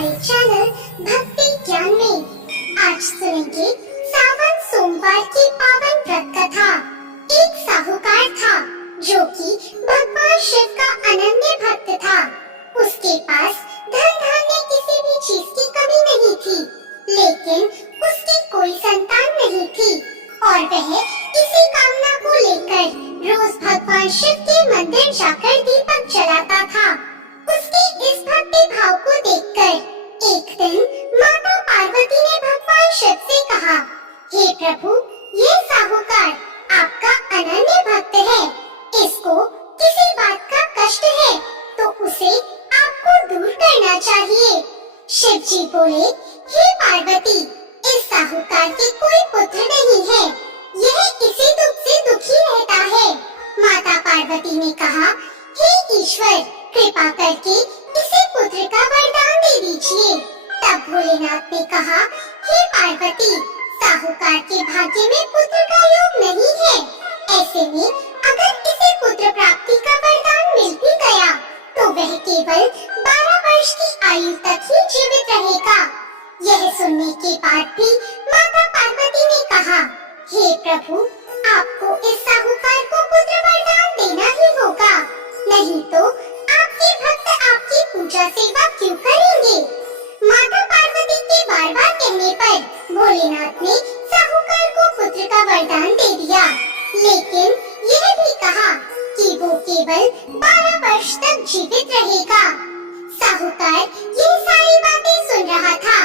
हमारे चैनल भक्ति ज्ञान में आज सुनेंगे सावन सोमवार की पावन व्रत कथा। एक साहूकार था जो कि भगवान शिव का अनन्य भक्त था। उसके पास धन धान्य किसी भी चीज की कमी नहीं थी, लेकिन उसकी कोई संतान नहीं थी और वह इसी कामना को लेकर रोज भगवान शिव के मंदिर जाकर दीपक जलाता था। उसके इस भक्ति भाव को देखकर एक दिन माता पार्वती ने भगवान शिव से कहा, हे प्रभु, ये साहूकार आपका अनन्य भक्त है, इसको किसी बात का कष्ट है तो उसे आपको दूर करना चाहिए। शिव जी बोले, हे पार्वती, इस साहूकार के कोई पुत्र नहीं है, यह इसी दुख से दुखी रहता है। माता पार्वती ने कहा, हे ईश्वर, कृपा करके इसे पुत्र का वरदान दे दीजिए। तब भोलेनाथ ने कहा, हे पार्वती, साहूकार के भाग्य में पुत्र का योग नहीं है, ऐसे में अगर इसे पुत्र प्राप्ति का वरदान मिल भी गया तो वह केवल 12 वर्ष की आयु तक ही जीवित रहेगा। यह सुनने के बाद भी माता पार्वती ने कहा, हे प्रभु, आपको इस साहूकार को पुत्र वरदान देना ही होगा, नहीं तो आपके भक्त आपकी पूजा सेवा क्यों करेंगे। माता पार्वती के बार बार कहने पर भोलेनाथ ने साहूकार को पुत्र का वरदान दे दिया, लेकिन यह भी कहा कि वो केवल 12 वर्ष तक जीवित रहेगा। साहूकार ये सारी बातें सुन रहा था,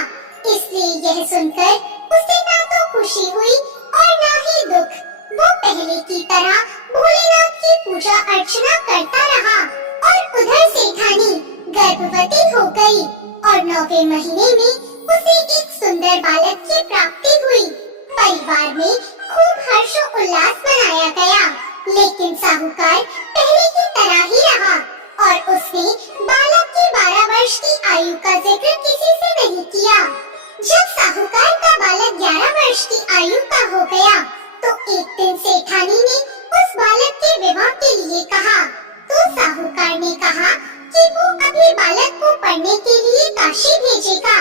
इसलिए यह सुनकर उसे ना तो खुशी हुई और ना ही दुख। वो पहले की तरह भोलेनाथ की पूजा अर्चना करता रहा और उधर सेठानी गर्भवती हो गई और 9वें महीने में उसे एक सुंदर बालक की प्राप्ति हुई। परिवार में खूब हर्ष उल्लास मनाया गया, लेकिन साहूकार पहले की तरह ही रहा और उसने बालक की 12 वर्ष की आयु का जिक्र किसी से नहीं किया। जब साहूकार का बालक 11 वर्ष की आयु का हो गया तो एक दिन सेठानी ने उस बालक के विवाह के लिए कहा, तो साहूकार ने कहा कि वो अभी बालक को पढ़ने के लिए काशी भेजेगा।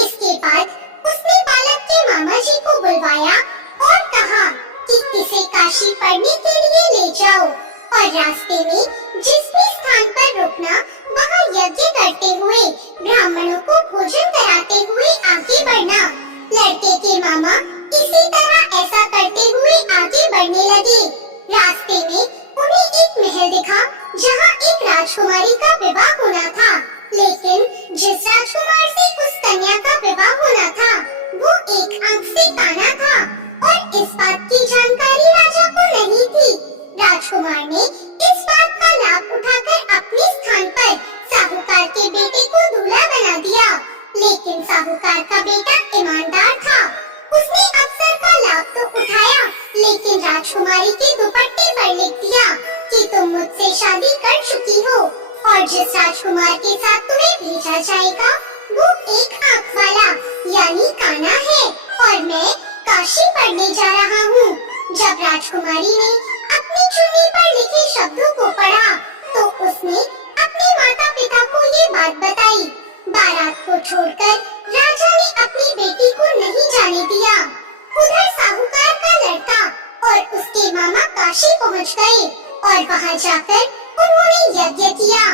इसके बाद उसने बालक के मामा जी को बुलवाया और कहा कि इसे काशी पढ़ने के लिए ले जाओ और रास्ते में जिस भी स्थान पर रुकना वहाँ यज्ञ करते हुए ब्राह्मणों को भोजन कराते हुए आगे बढ़ना। लड़के के मामा इसी तरह ऐसा करते हुए आगे बढ़ने लगे। रास्ते में उन्हें एक महल दिखा जहाँ एक राजकुमारी का विवाह होना था, लेकिन जिस राजकुमार से उस कन्या का विवाह होना था वो एक आंख से काना था और इस बात की जानकारी राजा को नहीं थी। राजकुमार ने इस बात का लाभ उठाकर अपने स्थान पर साहूकार के बेटे को दूल्हा बना दिया, लेकिन साहूकार का बेटा ईमानदार था। उसने अवसर का लाभ तो उठाया, लेकिन राजकुमारी के दुपट्टे पर लिख दिया कि तुम मुझसे शादी कर चुकी हो और जिस राजकुमार के साथ तुम्हें भेजा जाएगा वो एक आँख वाला यानी काना है और मैं काशी पढ़ने जा रहा हूँ। जब राजकुमारी ने अपनी चुन्नी पर लिखे शब्दों को पढ़ा तो उसने अपने माता पिता को ये बात बताई। बारात को छोड़कर राजा ने अपनी बेटी को नहीं जाने दिया। उधर साहूकार का लड़का और उसके मामा काशी पहुंच गए और वहां जाकर उन्होंने यज्ञ किया।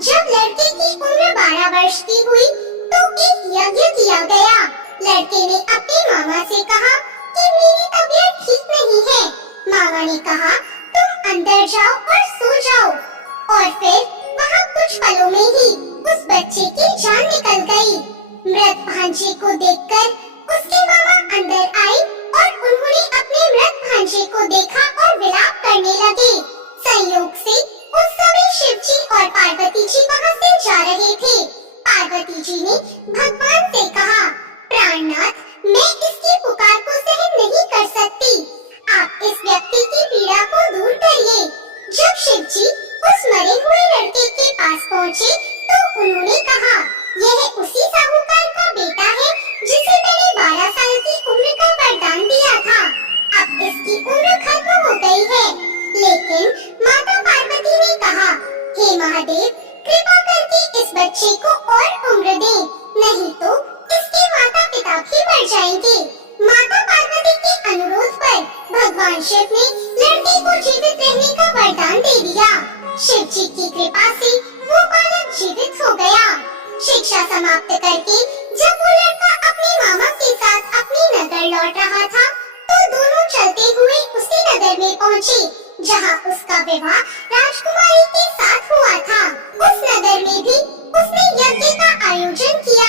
जब लड़के की उम्र 12 वर्ष की हुई तो एक यज्ञ किया गया। लड़के ने अपने मामा से कहा कि मेरी तबीयत ठीक नहीं है। मामा ने कहा, तुम अंदर जाओ और सो जाओ। और फिर वहाँ कुछ पलों में ही उस बच्चे की जान निकल गई। मृत भांजे को देखकर उसके मामा अंदर आए और उन्होंने अपने मृत भांजे को देखा और विलाप करने लगे। संयोग से उस समय शिव जी और पार्वती जी वहाँ से जा रहे थे। पार्वती जी ने भगवान से कहा, प्राणनाथ, मैं इसकी पुकार को सहन नहीं कर सकती, आप इस व्यक्ति की पीड़ा को दूर करिए। जब शिव जी उस मरे हुए लड़के के पास पहुँचे तो उन्होंने कहा, यह उसी साहूकार का बेटा है जिसे मैंने 12 साल की उम्र का वरदान दिया था। अब इसकी उम्र खत्म हो गई है। लेकिन माता पार्वती ने कहा, हे महादेव, कृपा करके इस बच्चे को और उम्र दें, नहीं भिक्षा समाप्त करके जब वो लड़का अपने मामा के साथ अपने नगर लौट रहा था, तो दोनों चलते हुए उसी नगर में पहुँचे जहाँ उसका विवाह राजकुमारी के साथ हुआ था। उस नगर में भी उसने यज्ञ का आयोजन किया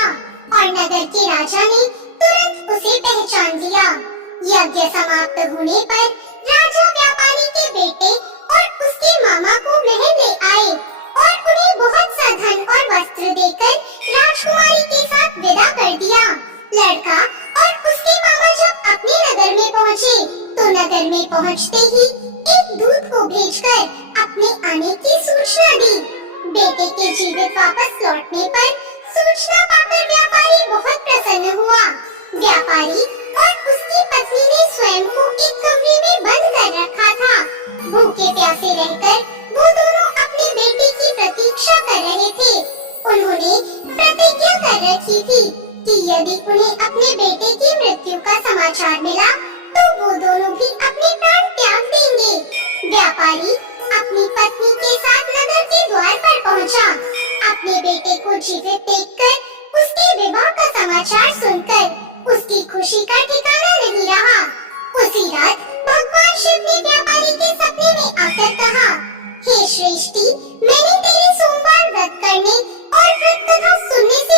और नगर के राजा ने तुरंत उसे पहचान लिया। यज्ञ समाप्त होने पर राजा व्यापारी के बेटे और उसके मामा को महल ले आए और उन्हें बहुत सा धन और वस्त्र देकर राजकुमारी के साथ विदा कर दिया। लड़का और उसके मामा जब अपने नगर में पहुँचे, तो नगर में पहुँचते ही एक दूत को भेजकर अपने आने की सूचना दी। बेटे के जीवित वापस लौटने पर सूचना पाकर व्यापारी बहुत प्रसन्न हुआ। व्यापारी और उसकी पत्नी ने स्वयं को एक कमरे में बंद कर रखा था। भूखे प्यासे रहकर वो दोनों अपने बेटे की प्रतीक्षा कर रहे थे। उन्होंने प्रतिज्ञा कर रखी थी कि यदि उन्हें अपने बेटे की मृत्यु का समाचार मिला, तो वो दोनों भी अपने प्राण त्याग देंगे। व्यापारी अपनी पत्नी के साथ नगर के द्वार पर पहुंचा। अपने बेटे को जीवित देखकर उसके विवाह का समाचार सुनकर उसकी खुशी का ठिकाना नहीं रहा। उसी रात भगवान शिव ने व्यापारी के सपने में आकर कहा, हे श्रेष्ठी, मैंने तेरे सोमवार व्रत करने और व्रत कथा सुनने से